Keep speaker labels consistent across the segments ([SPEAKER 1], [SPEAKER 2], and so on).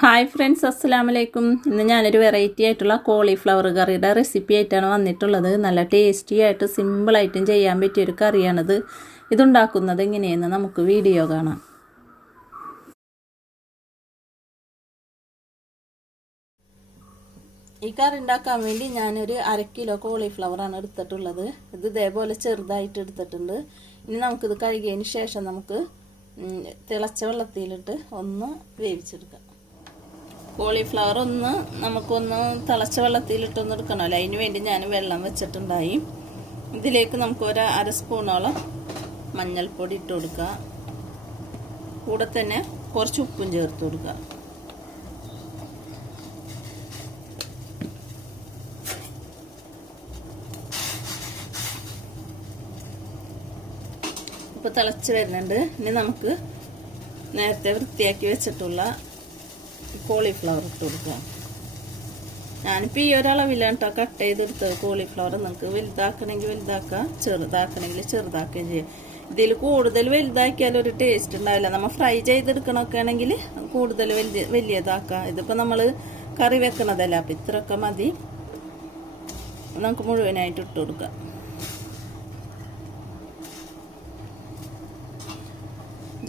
[SPEAKER 1] Hi friends അസ്സലാമു അലൈക്കും. ഇന്ന് ഞാനൊരു വെറൈറ്റി ആയിട്ടുള്ള കോളിഫ്ലവർ കറിയുടെ റെസിപ്പി ആയിട്ടാണ് വന്നിട്ടുള്ളത്. നല്ല ടേസ്റ്റി ആയിട്ട് സിമ്പിളായിട്ടും ചെയ്യാൻ പറ്റിയൊരു കറിയാണിത്. ഇതുണ്ടാക്കുന്നത് എങ്ങനെയെന്ന് നമുക്ക് വീഡിയോ കാണാം. ഈ കറി ഉണ്ടാക്കാൻ വേണ്ടി ഞാനൊരു അര കിലോ കോളിഫ്ലവറാണ് എടുത്തിട്ടുള്ളത്. ഇത് ഇതേപോലെ ചെറുതായിട്ട് എടുത്തിട്ടുണ്ട്. ഇനി നമുക്കിത് കഴുകിയതിന് ശേഷം നമുക്ക് തിളച്ച വെള്ളത്തിലിട്ട് ഒന്ന് വേവിച്ചെടുക്കാം. കോളിഫ്ലവർ ഒന്ന് നമുക്കൊന്ന് തിളച്ച വെള്ളത്തിലിട്ടൊന്ന് എടുക്കണമല്ലോ അതിന് വേണ്ടി ഞാൻ വെള്ളം വെച്ചിട്ടുണ്ടായി. ഇതിലേക്ക് നമുക്ക് ഒരു അര സ്പൂണോളം മഞ്ഞൾപ്പൊടി ഇട്ട് കൊടുക്കുക. കൂടെ തന്നെ കുറച്ച് ഉപ്പും ചേർത്ത് കൊടുക്കുക. ഇപ്പൊ തിളച്ച് വരുന്നുണ്ട്. ഇനി നമുക്ക് നേരത്തെ വൃത്തിയാക്കി വെച്ചിട്ടുള്ള കോളിഫ്ലവർ ഇട്ട് കൊടുക്കുക. ഞാനിപ്പോൾ ഈ ഒരളവിലാണ് കേട്ടോ കട്ട് ചെയ്തെടുത്തത് കോളിഫ്ലവർ. നിങ്ങൾക്ക് വലുതാക്കണമെങ്കിൽ വലുതാക്കുക ചെറുതാക്കണമെങ്കിൽ ചെറുതാക്കുകയും ചെയ്യാം. ഇതിൽ കൂടുതൽ വലുതാക്കിയാൽ ഒരു ടേസ്റ്റ് ഉണ്ടാവില്ല. നമ്മൾ ഫ്രൈ ചെയ്തെടുക്കണമൊക്കെ ആണെങ്കിൽ കൂടുതൽ വലിയ വലിയതാക്കുക ഇതിപ്പോൾ നമ്മൾ കറി വെക്കണതല്ല അപ്പം ഇത്രയൊക്കെ മതി. നമുക്ക് മുഴുവനായിട്ട് ഇട്ട് കൊടുക്കാം.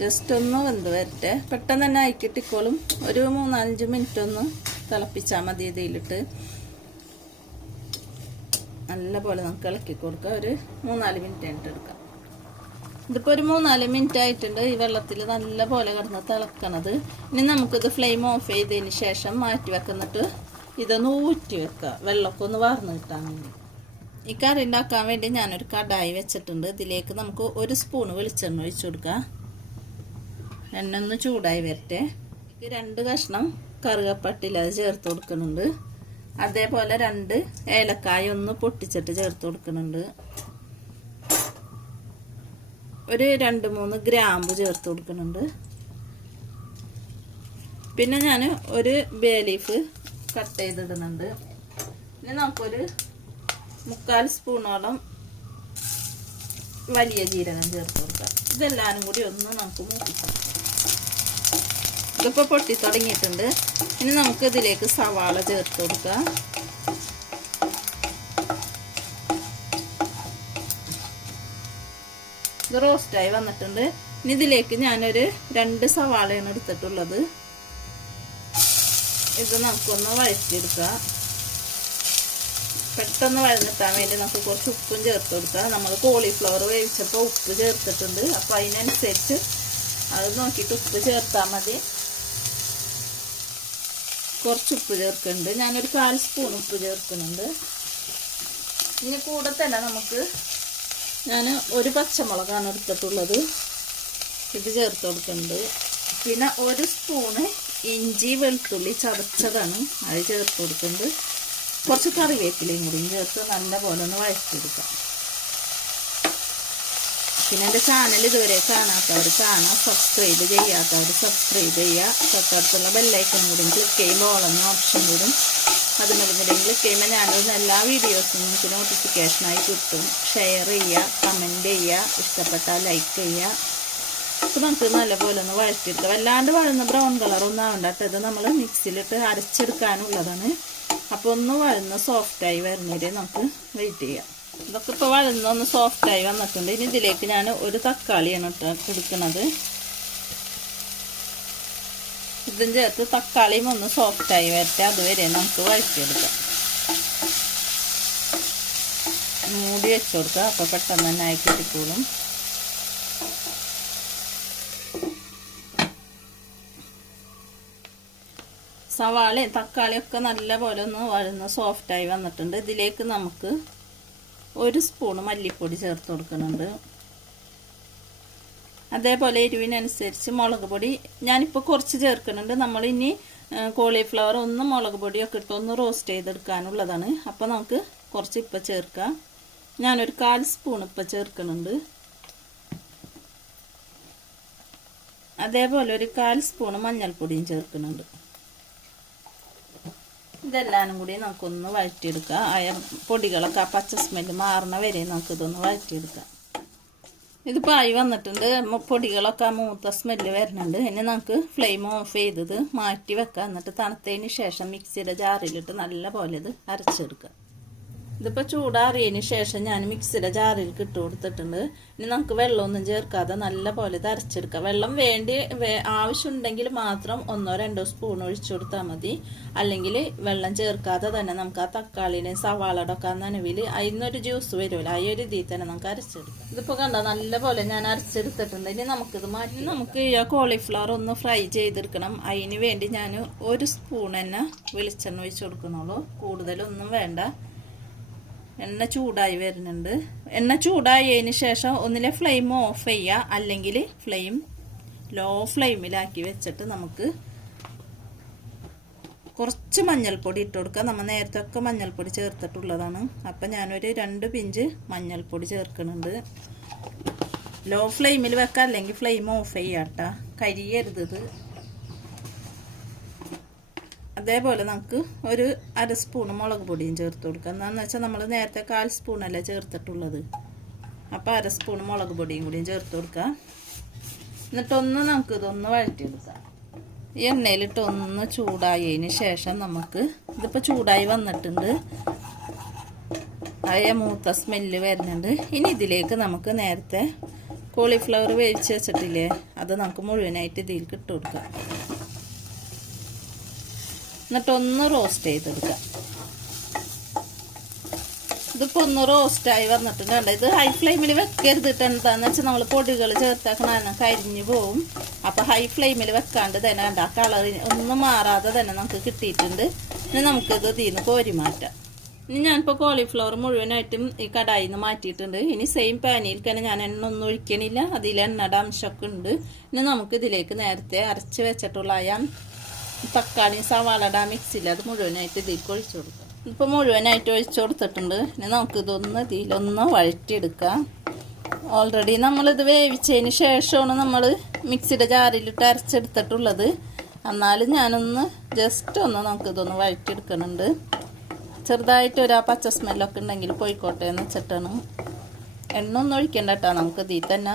[SPEAKER 1] ജസ്റ്റ് ഒന്ന് വെന്ത് വരട്ടെ. പെട്ടെന്ന് തന്നെ ആയിക്കിട്ടിക്കോളും ഒരു മൂന്നാലഞ്ച് മിനിറ്റ് ഒന്ന് തിളപ്പിച്ചാൽ മതി ഇതിലിട്ട്. നല്ല പോലെ നമുക്ക് ഇളക്കി കൊടുക്കുക ഒരു മൂന്നാൽ മിനിറ്റ് ആയിട്ട് എടുക്കാം. ഇതിപ്പോൾ ഒരു മൂന്നാൽ മിനിറ്റ് ആയിട്ടുണ്ട്. ഈ വെള്ളത്തിൽ നല്ലപോലെ കിടന്ന് തിളക്കണത്. ഇനി നമുക്കിത് ഫ്ലെയിം ഓഫ് ചെയ്തതിന് ശേഷം മാറ്റി വെക്കുന്നിട്ട് ഇതൊന്ന് ഊറ്റി വെക്കുക. വെള്ളമൊക്കെ ഒന്ന് വാർന്ന് കിട്ടാൻ വേണ്ടി. ഈ കറി ഉണ്ടാക്കാൻ വേണ്ടി ഞാനൊരു കടായി വെച്ചിട്ടുണ്ട്. ഇതിലേക്ക് നമുക്ക് ഒരു സ്പൂൺ വെളിച്ചെണ്ണ ഒഴിച്ചു കൊടുക്കാം. എണ്ണ ഒന്ന് ചൂടായി വരട്ടെ. ഇത് രണ്ട് കഷ്ണം കറുകപ്പട്ടിൽ അത് ചേർത്ത് കൊടുക്കുന്നുണ്ട്. അതേപോലെ രണ്ട് ഏലക്കായ ഒന്ന് പൊട്ടിച്ചിട്ട് ചേർത്ത് കൊടുക്കുന്നുണ്ട്. ഒരു രണ്ട് മൂന്ന് ഗ്രാമ്പു ചേർത്ത് കൊടുക്കുന്നുണ്ട്. പിന്നെ ഞാൻ ഒരു ബേ ലീഫ് കട്ട് ചെയ്തിടുന്നുണ്ട്. പിന്നെ നമുക്കൊരു മുക്കാൽ സ്പൂണോളം വലിയ ജീരകം ചേർത്ത് കൊടുക്കാം. ഇതെല്ലാവരും കൂടി ഒന്ന് നമുക്ക് മൂപ്പിക്കാം. ഇതിപ്പോൾ പൊട്ടി തുടങ്ങിയിട്ടുണ്ട്. ഇനി നമുക്ക് ഇതിലേക്ക് സവാള ചേർത്ത് കൊടുക്കാം. ഇത് റോസ്റ്റായി വന്നിട്ടുണ്ട്. ഇനി ഇതിലേക്ക് ഞാനൊരു രണ്ട് സവാളയാണ് എടുത്തിട്ടുള്ളത്. ഇത് നമുക്കൊന്ന് വഴറ്റിയെടുക്കാം. പെട്ടെന്ന് വഴന്നിട്ടാൻ വേണ്ടി നമുക്ക് കുറച്ച് ഉപ്പും ചേർത്ത് കൊടുക്കാം നമ്മൾ കോളിഫ്ലവർ വേവിച്ചപ്പോൾ ഉപ്പ് ചേർത്തിട്ടുണ്ട്. അപ്പോൾ അതിനനുസരിച്ച് അത് നോക്കിയിട്ട് ഉപ്പ് ചേർത്താൽ മതി. കുറച്ച് ഉപ്പ് ചേർക്കുന്നുണ്ട്. ഞാനൊരു കാൽ സ്പൂൺ ഉപ്പ് ചേർക്കുന്നുണ്ട്. ഇനി കൂടെ തന്നെ നമുക്ക് ഞാൻ ഒരു പച്ചമുളകാണ് എടുത്തിട്ടുള്ളത്. ഇത് ചേർത്ത് കൊടുക്കുന്നുണ്ട്. പിന്നെ ഒരു സ്പൂണ് ഇഞ്ചി വെളുത്തുള്ളി ചതച്ചതാണ്. അത് ചേർത്ത് കൊടുക്കുന്നുണ്ട്. കുറച്ച് കറിവേപ്പിലയും കൂടിയും ചേർത്ത് നല്ലപോലെ ഒന്ന് വഴച്ചെടുക്കാം പിന്നെ എന്റെ ചാനൽ ഇതുവരെ കാണാത്തവർ കാണാം. സബ്സ്ക്രൈബ് ചെയ്യാത്തവർ സബ്സ്ക്രൈബ് ചെയ്യുക. തൊട്ടടുത്തുള്ള ബെല്ലൈക്കൺ കൂടി ക്ലിക്ക് ചെയ്യുമ്പോൾ ഓളെന്ന ഓപ്ഷൻ വരും അതുപോലെ കൂടി ക്ലിക്ക് ചെയ്യുമ്പോൾ ഞാനിടുന്ന എല്ലാ വീഡിയോസും നിങ്ങൾക്ക് നോട്ടിഫിക്കേഷനായി കിട്ടും. ഷെയർ ചെയ്യുക കമന്റ് ചെയ്യുക ഇഷ്ടപ്പെട്ടാൽ ലൈക്ക് ചെയ്യുക. അപ്പോൾ നമുക്ക് നല്ലപോലെ ഒന്ന് വഴറ്റിയെടുക്കാം. വല്ലാണ്ട് വഴുന്ന ബ്രൗൺ കളറൊന്നും ആവണ്ട കേട്ടോ. ഇത് നമ്മൾ മിക്സിയിലിട്ട് അരച്ചെടുക്കാനുള്ളതാണ്. അപ്പോൾ ഒന്ന് വഴുന്ന സോഫ്റ്റായി വരുന്നവരെ നമുക്ക് വെയിറ്റ് ചെയ്യാം. ഇതൊക്കെ ഇപ്പോൾ വഴുന്നൊന്ന് സോഫ്റ്റായി വന്നിട്ടുണ്ട്. ഇനി ഇതിലേക്ക് ഞാൻ ഒരു തക്കാളിയാണ് ഇട്ട് കൊടുക്കുന്നത് ഇതും ചേർത്ത് തക്കാളിയും ഒന്ന് സോഫ്റ്റായി വരട്ടെ. അതുവരെ നമുക്ക് വഴറ്റിയെടുക്കാം. മൂടി വെച്ച് കൊടുക്കുക. അപ്പോൾ പെട്ടെന്ന് തന്നെ ആയി കിട്ടിക്കോളും. സവാളയും തക്കാളിയും ഒക്കെ നല്ല പോലെ ഒന്ന് വഴന്ന് സോഫ്റ്റായി വന്നിട്ടുണ്ട്. ഇതിലേക്ക് നമുക്ക് ഒരു സ്പൂൺ മല്ലിപ്പൊടി ചേർത്ത് കൊടുക്കുന്നുണ്ട്. അതേപോലെ എരിവിനനുസരിച്ച് മുളക് പൊടി. ഞാനിപ്പോൾ കുറച്ച് ചേർക്കുന്നുണ്ട്. നമ്മളിനി കോളിഫ്ലവർ ഒന്ന് മുളക് പൊടിയൊക്കെ ഇട്ട് ഒന്ന് റോസ്റ്റ് ചെയ്തെടുക്കാനുള്ളതാണ്. അപ്പോൾ നമുക്ക് കുറച്ച് ഇപ്പം ചേർക്കാം. ഞാനൊരു കാൽ സ്പൂൺ ഇപ്പം ചേർക്കുന്നുണ്ട്. അതേപോലെ ഒരു കാൽ സ്പൂൺ മഞ്ഞൾപ്പൊടിയും ചേർക്കുന്നുണ്ട്. ഇതെല്ലാനും കൂടി നമുക്കൊന്ന് വഴറ്റിയെടുക്കാം അയർ പൊടികളൊക്കെ ആ പച്ച സ്മെല്ല് മാറണ വരെ നമുക്കിതൊന്ന് വഴറ്റിയെടുക്കാം ഇതിപ്പോൾ ആയി വന്നിട്ടുണ്ട്. പൊടികളൊക്കെ ആ മൂത്ത സ്മെല്ല് വരുന്നുണ്ട്. ഇനി നമുക്ക് ഫ്ലെയിം ഓഫ് ചെയ്തത് മാറ്റി വെക്കാം എന്നിട്ട് തണുത്തതിന് ശേഷം മിക്സിയുടെ ജാറിലിട്ട് നല്ല പോലെ ഇത് അരച്ചെടുക്കുക. ഇതിപ്പോൾ ചൂടാറിയതിന് ശേഷം ഞാൻ മിക്സിയുടെ ജാറിൽ ഇട്ട് കൊടുത്തിട്ടുണ്ട്. ഇനി നമുക്ക് വെള്ളമൊന്നും ചേർക്കാതെ നല്ല പോലെ തരച്ചെടുക്കാം. വെള്ളം വേണ്ടി ആവശ്യമുണ്ടെങ്കിൽ മാത്രം ഒന്നോ രണ്ടോ സ്പൂൺ ഒഴിച്ചു കൊടുത്താൽ മതി. അല്ലെങ്കിൽ വെള്ളം ചേർക്കാതെ തന്നെ നമുക്ക് ആ തക്കാളിനെ സവാളടൊക്കെ ഒക്കെ നനവിൽ അതിനൊരു ജ്യൂസ് വരുമല്ലോ ആ ഒരു ഇതിൽ തന്നെ നമുക്ക് അരച്ചെടുക്കാം. ഇതിപ്പോൾ കണ്ടോ നല്ല പോലെ ഞാൻ അരച്ചെടുത്തിട്ടുണ്ട്. ഇനി നമുക്കിത് മാറ്റി നമുക്ക് ഈ കോളിഫ്ലവർ ഒന്ന് ഫ്രൈ ചെയ്തെടുക്കണം. അതിന് വേണ്ടി ഞാൻ ഒരു സ്പൂൺ തന്നെ വെളിച്ചെണ്ണ ഒഴിച്ചു കൊടുക്കണുള്ളൂ കൂടുതലൊന്നും വേണ്ട. എണ്ണ ചൂടായി വരുന്നുണ്ട്. എണ്ണ ചൂടായതിന് ശേഷം ഒന്നിലെ ഫ്ലെയിം ഓഫ് ചെയ്യുക അല്ലെങ്കിൽ ഫ്ലെയിം ലോ ഫ്ലെയിമിലാക്കി വെച്ചിട്ട് നമുക്ക് കുറച്ച് മഞ്ഞൾപ്പൊടി ഇട്ട് കൊടുക്കുക നമ്മൾ നേരത്തെ ഒക്കെ മഞ്ഞൾപ്പൊടി ചേർത്തിട്ടുള്ളതാണ്. അപ്പം ഞാനൊരു രണ്ട് പിഞ്ച് മഞ്ഞൾപ്പൊടി ചേർക്കുന്നുണ്ട്. ലോ ഫ്ലെയിമിൽ വെക്കാം. അല്ലെങ്കിൽ ഫ്ലെയിം ഓഫ് ചെയ്യാം കേട്ടോ കരിയരുത് അതേപോലെ നമുക്ക് ഒരു അര സ്പൂൺ മുളക് പൊടിയും ചേർത്ത് കൊടുക്കാം. എന്താണെന്ന് വെച്ചാൽ നമ്മൾ നേരത്തെ കാൽ സ്പൂണല്ലേ ചേർത്തിട്ടുള്ളത്. അപ്പോൾ അര സ്പൂൺ മുളക് പൊടിയും കൂടിയും ചേർത്ത് കൊടുക്കാം. എന്നിട്ടൊന്ന് നമുക്ക് ഇതൊന്ന് വഴറ്റിയെടുക്കാം. ഈ എണ്ണയിലിട്ട് ഒന്ന് ചൂടായതിന് ശേഷം നമുക്ക് ഇതിപ്പോൾ ചൂടായി വന്നിട്ടുണ്ട്. അയ മൂത്ത സ്മെല്ല് വരുന്നുണ്ട്. ഇനി ഇതിലേക്ക് നമുക്ക് നേരത്തെ കോളിഫ്ലവർ വേവിച്ച് വെച്ചിട്ടില്ലേ അത് നമുക്ക് മുഴുവനായിട്ട് ഇതിലേക്ക് ഇട്ട് കൊടുക്കാം. എന്നിട്ട് ഒന്ന് റോസ്റ്റ് ചെയ്തെടുക്കാം. ഇതിപ്പോൾ ഒന്ന് റോസ്റ്റായി വന്നിട്ടുണ്ട് ഇത് ഹൈ ഫ്ലെയിമിൽ വെക്കരുത് എന്താന്ന് വെച്ചാൽ നമ്മൾ പൊടികൾ ചേർത്താക്കണ കരിഞ്ഞു പോവും. അപ്പോൾ ഹൈ ഫ്ലെയിമിൽ വെക്കാണ്ട് തന്നെ കണ്ട? ആ കളർ ഒന്നും മാറാതെ തന്നെ നമുക്ക് കിട്ടിയിട്ടുണ്ട്. ഇനി നമുക്കിത് ഇതിൽ നിന്ന് കോരി മാറ്റാം ഇനി ഞാനിപ്പോൾ കോളിഫ്ലവർ മുഴുവനായിട്ടും ഈ കടായിൽ നിന്ന് മാറ്റിയിട്ടുണ്ട്. ഇനി സെയിം പാനിയിൽ തന്നെ ഞാൻ എണ്ണ ഒന്നും ഒഴിക്കണില്ല. അതിൽ എണ്ണയുടെ അംശമൊക്കെ ഉണ്ട്. ഇനി നമുക്ക് ഇതിലേക്ക് നേരത്തെ അരച്ച് വെച്ചിട്ടുള്ള ആ തക്കാളി സവാളയുടെ ആ മിക്സിയിൽ അത് മുഴുവനായിട്ട് ഇതിലേക്ക് ഒഴിച്ചു കൊടുക്കാം. ഇപ്പോൾ മുഴുവനായിട്ട് ഒഴിച്ചു കൊടുത്തിട്ടുണ്ട്. ഇനി നമുക്കിതൊന്ന് ഇതിലൊന്ന് വഴറ്റിയെടുക്കാം. ഓൾറെഡി നമ്മളിത് വേവിച്ചതിന് ശേഷമാണ് നമ്മൾ മിക്സിയുടെ ജാറിലിട്ട് അരച്ചെടുത്തിട്ടുള്ളത്. എന്നാലും ഞാനൊന്ന് ജസ്റ്റ് ഒന്ന് നമുക്ക് നമുക്കിതൊന്ന് വഴറ്റിയെടുക്കുന്നുണ്ട്. ചെറുതായിട്ട് ഒരു ആ പച്ച സ്മെല്ലൊക്കെ ഉണ്ടെങ്കിൽ പോയിക്കോട്ടെ എന്ന് വെച്ചിട്ടാണ്. എണ്ണ ഒന്നും ഒഴിക്കേണ്ട കേട്ടോ. നമുക്ക് ഇതിൽ തന്നെ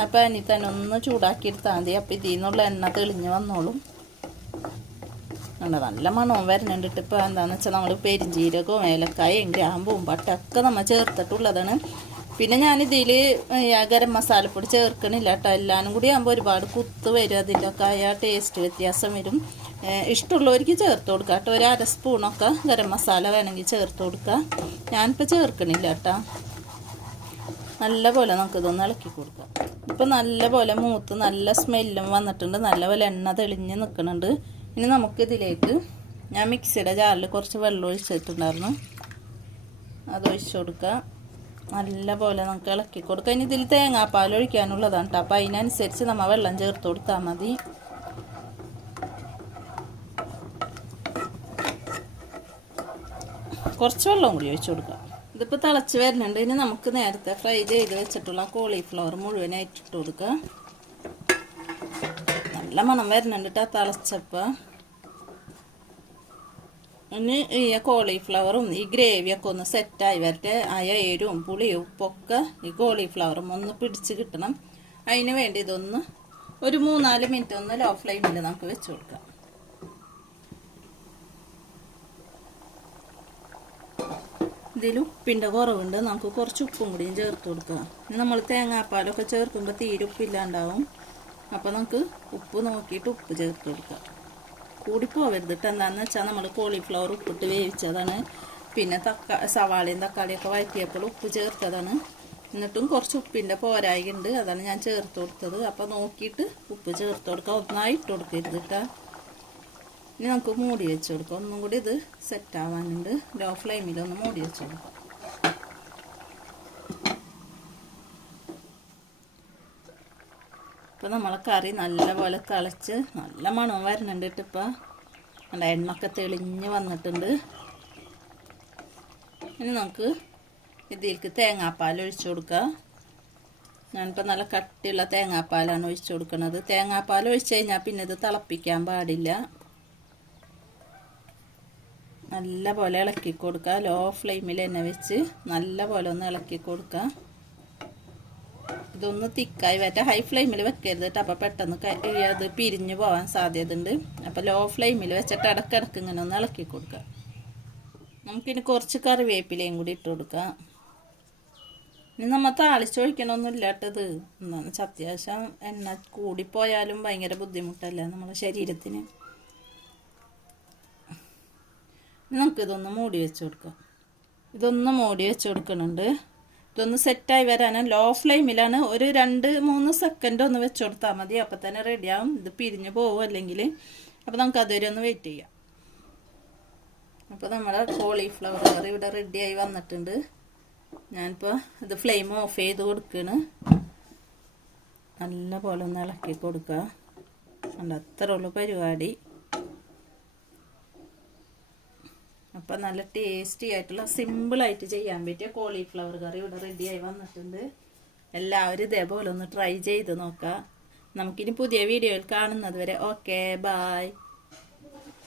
[SPEAKER 1] ആ പാനിൽ തന്നെ ഒന്ന് ചൂടാക്കി എടുത്താൽ മതി. അപ്പോൾ ഇതിൽ നിന്നുള്ള എണ്ണ തെളിഞ്ഞ് വന്നോളും. ഉണ്ട് നല്ല മണവും വരണുണ്ടിട്ട് ഇപ്പോൾ എന്താണെന്ന് വെച്ചാൽ നമ്മൾ പെരിഞ്ജീരകവും ഏലക്കായും ഗ്രാമ്പും പട്ടൊക്കെ നമ്മൾ ചേർത്തിട്ടുള്ളതാണ്. പിന്നെ ഞാനിതിൽ ഗരം മസാലപ്പൊടി ചേർക്കണില്ല കേട്ടോ എല്ലാവരും കൂടി ആകുമ്പോൾ ഒരുപാട് കുത്ത് വരും അതിന്റെ ഒക്കെ ആയ ടേസ്റ്റ് വ്യത്യാസം വരും. ഇഷ്ടമുള്ളവർക്ക് ചേർത്ത് കൊടുക്കുക കേട്ടോ ഒരു അര സ്പൂണൊക്കെ ഗരം മസാല വേണമെങ്കിൽ ചേർത്ത് കൊടുക്കുക ഞാനിപ്പോൾ ചേർക്കണില്ല കേട്ടോ നല്ല പോലെ നമുക്കിതൊന്ന് ഇളക്കി കൊടുക്കാം. ഇപ്പം നല്ല പോലെ മൂത്ത് നല്ല സ്മെല്ലും വന്നിട്ടുണ്ട്. നല്ല പോലെ എണ്ണ തെളിഞ്ഞ് നിൽക്കുന്നുണ്ട് ഇനി നമുക്കിതിലേക്ക് ഞാൻ മിക്സിയുടെ ജാറിൽ കുറച്ച് വെള്ളം ഒഴിച്ചിട്ടുണ്ടായിരുന്നു. അത് ഒഴിച്ചു കൊടുക്കുക. നല്ല പോലെ നമുക്ക് ഇളക്കി കൊടുക്കാം ഇനി ഇതിൽ തേങ്ങാപ്പാൽ ഒഴിക്കാനുള്ളതാണ് കേട്ടോ അപ്പോൾ അതിനനുസരിച്ച് നമ്മൾ വെള്ളം ചേർത്ത് കൊടുത്താൽ മതി. കുറച്ച് വെള്ളം കൂടി ഒഴിച്ചു കൊടുക്കാം ഇതിപ്പോൾ തിളച്ച് വരുന്നുണ്ട്. ഇനി നമുക്ക് നേരത്തെ ഫ്രൈ ചെയ്ത് വെച്ചിട്ടുള്ള കോളിഫ്ലവർ മുഴുവനായിട്ട് ഇട്ട് കൊടുക്കുക. നല്ല മണം വരുന്നുണ്ട് കേട്ടോ തിളച്ചപ്പോൾ ഇനി ഈ കോളിഫ്ലവറും ഈ ഗ്രേവിയൊക്കെ ഒന്ന് സെറ്റായി വരട്ടെ. ആയ എരും പുളിയും ഉപ്പൊക്കെ ഈ കോളിഫ്ലവറും ഒന്ന് പിടിച്ച് കിട്ടണം. അതിന് വേണ്ടി ഇതൊന്ന് ഒരു മൂന്നാൽ മിനിറ്റ് ഒന്ന് ലോ ഫ്ലെയിമിൽ നമുക്ക് വെച്ച് കൊടുക്കാം. ഇതിൽ ഉപ്പിന്റെ കുറവുണ്ട്. നമുക്ക് കുറച്ച് ഉപ്പും കൂടിയും ചേർത്ത് കൊടുക്കാം. നമ്മൾ തേങ്ങാപ്പാലൊക്കെ ചേർക്കുമ്പോൾ തീരെ ഉപ്പില്ലാണ്ടാവും. അപ്പോൾ നമുക്ക് ഉപ്പ് നോക്കിയിട്ട് ഉപ്പ് ചേർത്ത് കൊടുക്കാം. കൂടിപ്പോവരുത് കേട്ടോ എന്താണെന്ന് വെച്ചാൽ നമ്മൾ കോളിഫ്ലവർ ഉപ്പിട്ട് വേവിച്ചതാണ്. പിന്നെ തക്കാ സവാളയും തക്കാളിയൊക്കെ വഴറ്റിയപ്പോൾ ഉപ്പ് ചേർത്തതാണ്. എന്നിട്ടും കുറച്ച് ഉപ്പിന്റെ പോരായി ഉണ്ട് അതാണ് ഞാൻ ചേർത്ത് കൊടുത്തത്. അപ്പോൾ നോക്കിയിട്ട് ഉപ്പ് ചേർത്ത് കൊടുക്കുക ഒന്നായി ഇട്ട് കൊടുക്കരുത് കേട്ടോ ഇനി നമുക്ക് മൂടി വെച്ച് കൊടുക്കാം. ഒന്നും കൂടി ഇത് സെറ്റ് ആവാനുണ്ട്. ലോ ഫ്ലെയിമിലൊന്ന് മൂടി വെച്ച് കൊടുക്കാം. ഇപ്പം നമ്മളെ കറി നല്ലപോലെ തിളച്ച് നല്ല മണം വരുന്നുണ്ട് കേട്ടോ ഇപ്പം. നല്ല എണ്ണൊക്കെ തെളിഞ്ഞ് വന്നിട്ടുണ്ട്. ഇനി നമുക്ക് ഇതിലേക്ക് തേങ്ങാപ്പാൽ ഒഴിച്ചു കൊടുക്കുക ഞാനിപ്പോൾ നല്ല കട്ടിയുള്ള തേങ്ങാപ്പാലാണ് ഒഴിച്ചു കൊടുക്കുന്നത് തേങ്ങാപ്പാൽ ഒഴിച്ച് കഴിഞ്ഞാൽ പിന്നെ ഇത് തിളപ്പിക്കാൻ പാടില്ല. നല്ല പോലെ ഇളക്കി കൊടുക്കുക ലോ ഫ്ലെയിമിൽ തന്നെ വെച്ച് നല്ല പോലെ ഒന്ന് ഇളക്കി കൊടുക്കുക ഇതൊന്ന് തിക്കായി വരട്ടെ ഹൈ ഫ്ലെയിമിൽ വെക്കരുത് കേട്ടോ അപ്പോൾ പെട്ടെന്ന് അത് പിരിഞ്ഞു പോകാൻ സാധ്യതയുണ്ട്. അപ്പോൾ ലോ ഫ്ലെയിമിൽ വെച്ചിട്ട് ഇടക്കിടക്ക് ഇങ്ങനെ ഒന്ന് ഇളക്കി കൊടുക്കുക നമുക്കിനി കുറച്ച് കറിവേപ്പിലയും കൂടി ഇട്ട് കൊടുക്കാം. ഇനി നമ്മൾ താളിച്ചൊഴിക്കണമൊന്നുമില്ല കേട്ടത് എന്താണ് അത്യാവശ്യം എണ്ണ കൂടിപ്പോയാലും ഭയങ്കര ബുദ്ധിമുട്ടല്ല നമ്മുടെ ശരീരത്തിന്. നമുക്കിതൊന്ന് മൂടി വെച്ച് കൊടുക്കാം. ഇതൊന്ന് മൂടി വെച്ച് കൊടുക്കുന്നുണ്ട് ഇതൊന്ന് സെറ്റായി വരാൻ ലോ ഫ്ലെയിമിലാണ് ഒരു രണ്ട് മൂന്ന് സെക്കൻഡ് ഒന്ന് വെച്ച് കൊടുത്താൽ മതി. അപ്പം തന്നെ റെഡിയാവും. ഇത് പിരിഞ്ഞ് പോകും അല്ലെങ്കിൽ. അപ്പോൾ നമുക്ക് അതുവരെ ഒന്ന് വെയിറ്റ് ചെയ്യാം. അപ്പോൾ നമ്മുടെ കോളിഫ്ലവർ കറി ഇവിടെ റെഡിയായി വന്നിട്ടുണ്ട്. ഞാനിപ്പോൾ ഇത് ഫ്ലെയിം ഓഫ് ചെയ്ത് കൊടുക്കുകയാണ് നല്ല പോലെ ഒന്ന് ഇളക്കി കൊടുക്കുക അത്ര ഉള്ളു പരിപാടി. അപ്പം നല്ല ടേസ്റ്റി ആയിട്ടുള്ള സിമ്പിളായിട്ട് ചെയ്യാൻ പറ്റിയ കോളിഫ്ലവർ കറി ഇവിടെ റെഡിയായി വന്നിട്ടുണ്ട്. എല്ലാവരും ഇതേപോലെ ഒന്ന് ട്രൈ ചെയ്ത് നോക്കാം നമുക്കിനി പുതിയ വീഡിയോയിൽ കാണുന്നത് വരെ ഓക്കെ ബായ്